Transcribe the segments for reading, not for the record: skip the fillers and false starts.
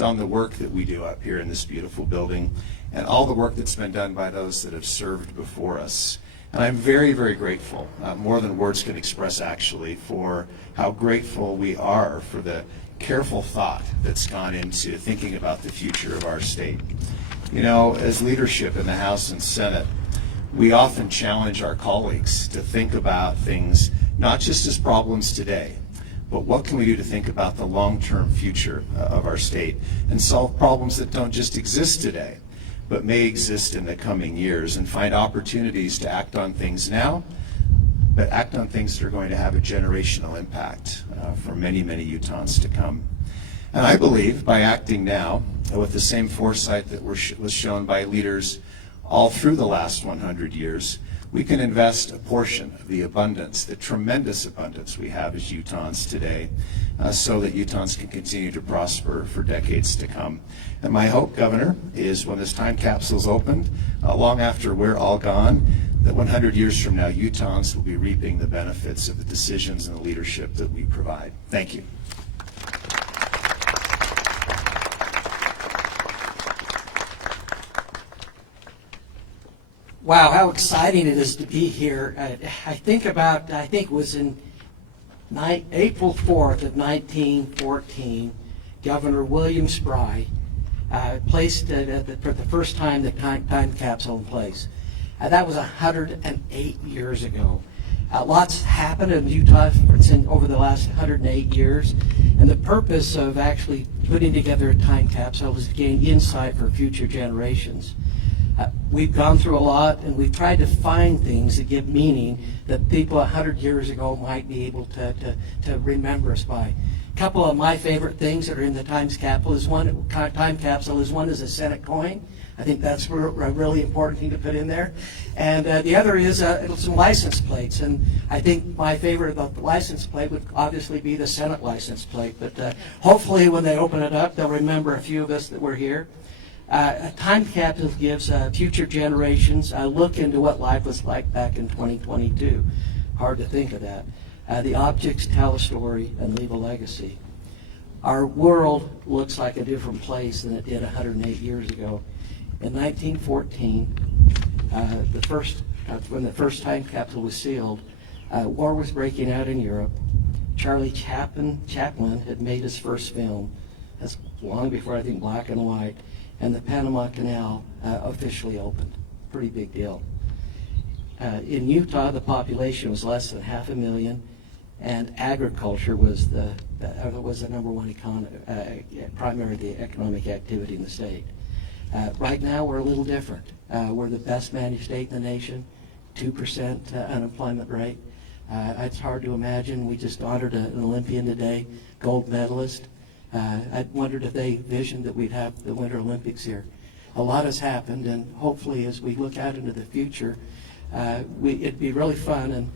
on the work that we do up here in this beautiful building and all the work that's been done by those that have served before us. And I'm very, very grateful, more than words can express actually, for how grateful we are for the careful thought that's gone into thinking about the future of our state. You know, as leadership in the House and Senate, we often challenge our colleagues to think about things not just as problems today, but what can we do to think about the long-term future of our state and solve problems that don't just exist today, but may exist in the coming years, and find opportunities to act on things now, but act on things that are going to have a generational impact for many, many Utahns to come. And I believe by acting now with the same foresight that was shown by leaders all through the last 100 years, we can invest a portion of the abundance, the tremendous abundance we have as Utahns today, so that Utahns can continue to prosper for decades to come. And my hope, Governor, is when this time capsule is opened, long after we're all gone, that 100 years from now, Utahns will be reaping the benefits of the decisions and the leadership that we provide. Thank you. Wow, how exciting it is to be here. I think it was in April 4th of 1914, Governor William Spry placed for the first time the time capsule in place. That was 108 years ago. Lots happened in Utah over the last 108 years, and the purpose of actually putting together a time capsule was to gain insight for future generations. We've gone through a lot, and we've tried to find things that give meaning that people 100 years ago might be able to remember us by. A couple of my favorite things that are in the time capsule is one is a Senate coin. I think that's a really important thing to put in there. And the other is some license plates. And I think my favorite about the license plate would obviously be the Senate license plate. But hopefully when they open it up, they'll remember a few of us that were here. A time capsule gives future generations a look into what life was like back in 2022. Hard to think of that. The objects tell a story and leave a legacy. Our world looks like a different place than it did 108 years ago. In 1914, when the first time capsule was sealed, war was breaking out in Europe. Charlie Chaplin had made his first film. That's long before, I think, black and white. And the Panama Canal officially opened. Pretty big deal. In Utah, the population was less than 500,000, and agriculture was the number one primary economic activity in the state. Right now, we're a little different. We're the best managed state in the nation, 2% unemployment rate. It's hard to imagine. We just honored an Olympian today, gold medalist. I wondered if they envisioned that we'd have the Winter Olympics here. A lot has happened, and hopefully as we look out into the future, it'd be really fun. And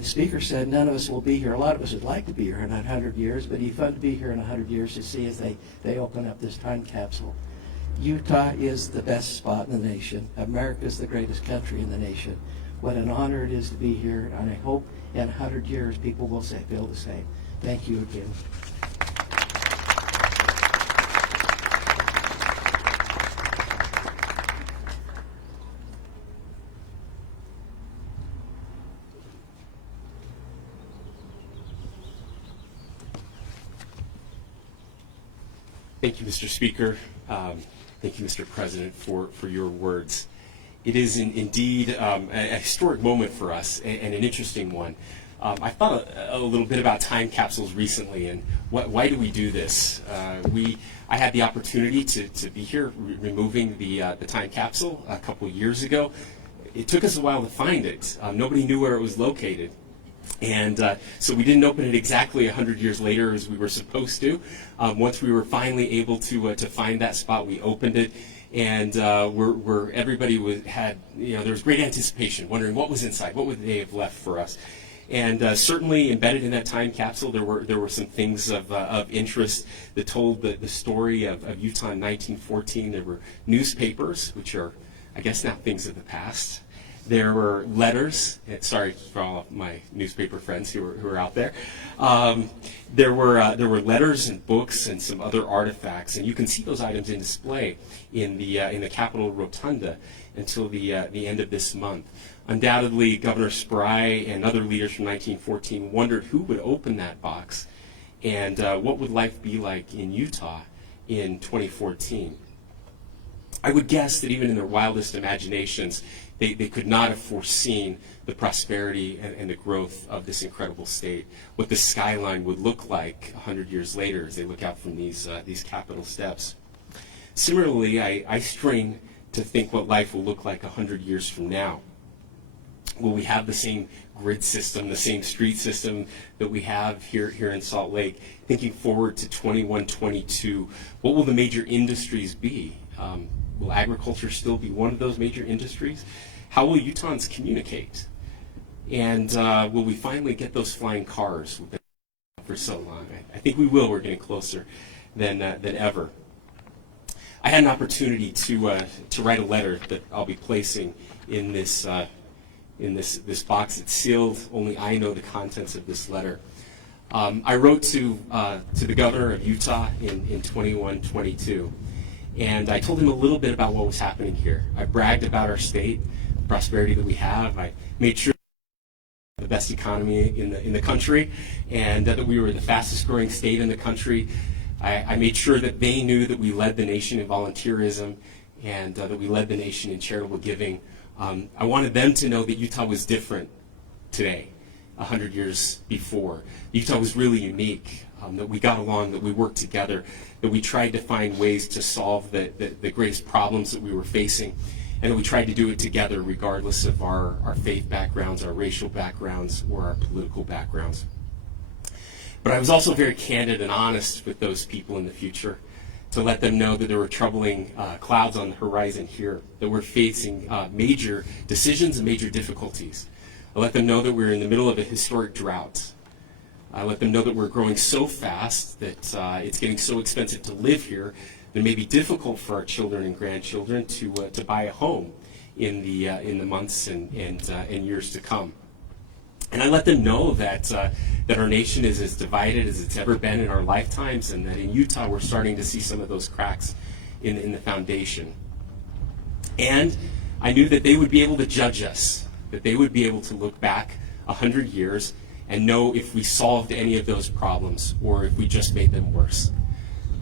the speaker said none of us will be here. A lot of us would like to be here in 100 years, but it'd be fun to be here in 100 years to see as they open up this time capsule. Utah is the best spot in the nation. America is the greatest country in the nation. What an honor it is to be here, and I hope in 100 years people will feel the same. Thank you again. Thank you, Mr. Speaker. Thank you, Mr. President, for your words. It is indeed a historic moment for us and an interesting one. I thought a little bit about time capsules recently and why do we do this? I had the opportunity to be here removing the time capsule a couple of years ago. It took us a while to find it. Nobody knew where it was located. And so we didn't open it exactly 100 years later as we were supposed to. Once we were finally able to find that spot, we opened it, and everybody had, there was great anticipation, wondering what was inside, what would they have left for us. And certainly embedded in that time capsule, there were some things of interest that told the story of Utah in 1914. There were newspapers, which are, I guess, now things of the past. There were letters. Sorry for all of my newspaper friends who are out there. There were letters and books and some other artifacts, and you can see those items in display in the Capitol Rotunda until the end of this month. Undoubtedly, Governor Spry and other leaders from 1914 wondered who would open that box, and what would life be like in Utah in 2014. I would guess that even in their wildest imaginations, they could not have foreseen the prosperity and the growth of this incredible state, what the skyline would look like 100 years later as they look out from these Capitol steps. Similarly, I strain to think what life will look like 100 years from now. Will we have the same grid system, the same street system that we have here in Salt Lake? Thinking forward to 2122, what will the major industries be? Will agriculture still be one of those major industries? How will Utahns communicate? And will we finally get those flying cars we've been for so long? I think we will. We're getting closer than ever. I had an opportunity to write a letter that I'll be placing in this box. It's sealed. Only I know the contents of this letter. I wrote to the governor of Utah in 2122, and I told him a little bit about what was happening here. I bragged about our state, the prosperity that we have. I made sure the best economy in the country, and that we were the fastest growing state in the country. I made sure that they knew that we led the nation in volunteerism, and that we led the nation in charitable giving. I wanted them to know that Utah was different today, 100 years before. Utah was really unique, that we got along, that we worked together, that we tried to find ways to solve the greatest problems that we were facing, and that we tried to do it together regardless of our faith backgrounds, our racial backgrounds, or our political backgrounds. But I was also very candid and honest with those people in the future to let them know that there were troubling clouds on the horizon here, that we're facing major decisions and major difficulties. I let them know that we're in the middle of a historic drought. I let them know that we're growing so fast that it's getting so expensive to live here that it may be difficult for our children and grandchildren to buy a home in the months and years to come. And I let them know that our nation is as divided as it's ever been in our lifetimes, and that in Utah we're starting to see some of those cracks in the foundation. And I knew that they would be able to judge us, that they would be able to look back 100 years and know if we solved any of those problems or if we just made them worse.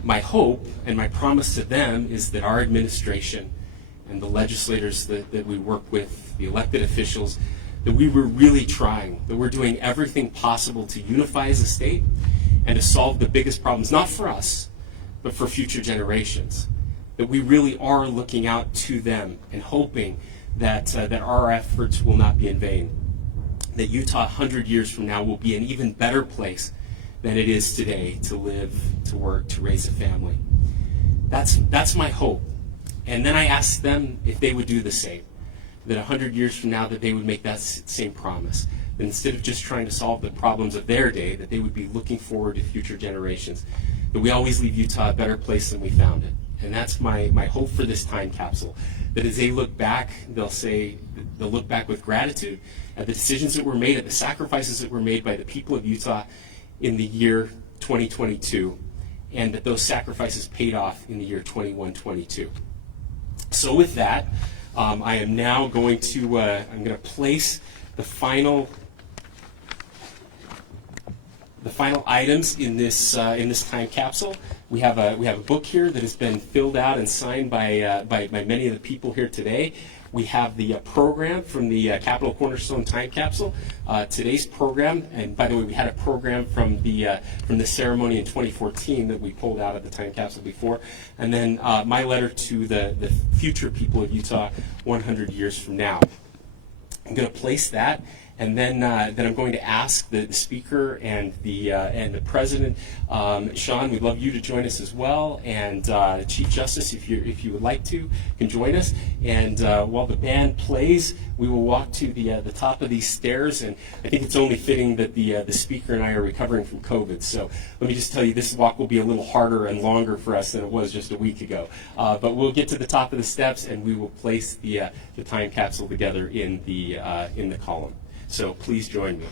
My hope and my promise to them is that our administration and the legislators that we work with, the elected officials, that we were really trying, that we're doing everything possible to unify as a state and to solve the biggest problems, not for us, but for future generations. That we really are looking out to them and hoping that our efforts will not be in vain. That Utah 100 years from now will be an even better place than it is today to live, to work, to raise a family. That's my hope. And then I asked them if they would do the same. That 100 years from now that they would make that same promise. That instead of just trying to solve the problems of their day, that they would be looking forward to future generations. That we always leave Utah a better place than we found it. And that's my hope for this time capsule. That as they look back, they'll look back with gratitude at the decisions that were made, at the sacrifices that were made by the people of Utah in the year 2022, and that those sacrifices paid off in the year 2122. So with that, I am now going to place the final items in this time capsule. We have a book here that has been filled out and signed by many of the people here today. We have the program from the Capitol Cornerstone time capsule. Today's program, and by the way, we had a program from the ceremony in 2014 that we pulled out of the time capsule before, and then my letter to the future people of Utah 100 years from now. I'm going to place that, and then I'm going to ask the speaker and the president, Sean, we'd love you to join us as well, and Chief Justice, if you would like to, can join us. And while the band plays, we will walk to the top of these stairs, and I think it's only fitting that the speaker and I are recovering from COVID. So let me just tell you, this walk will be a little harder and longer for us than it was just a week ago. But we'll get to the top of the steps, and we will place the time capsule together in the column. So please join me.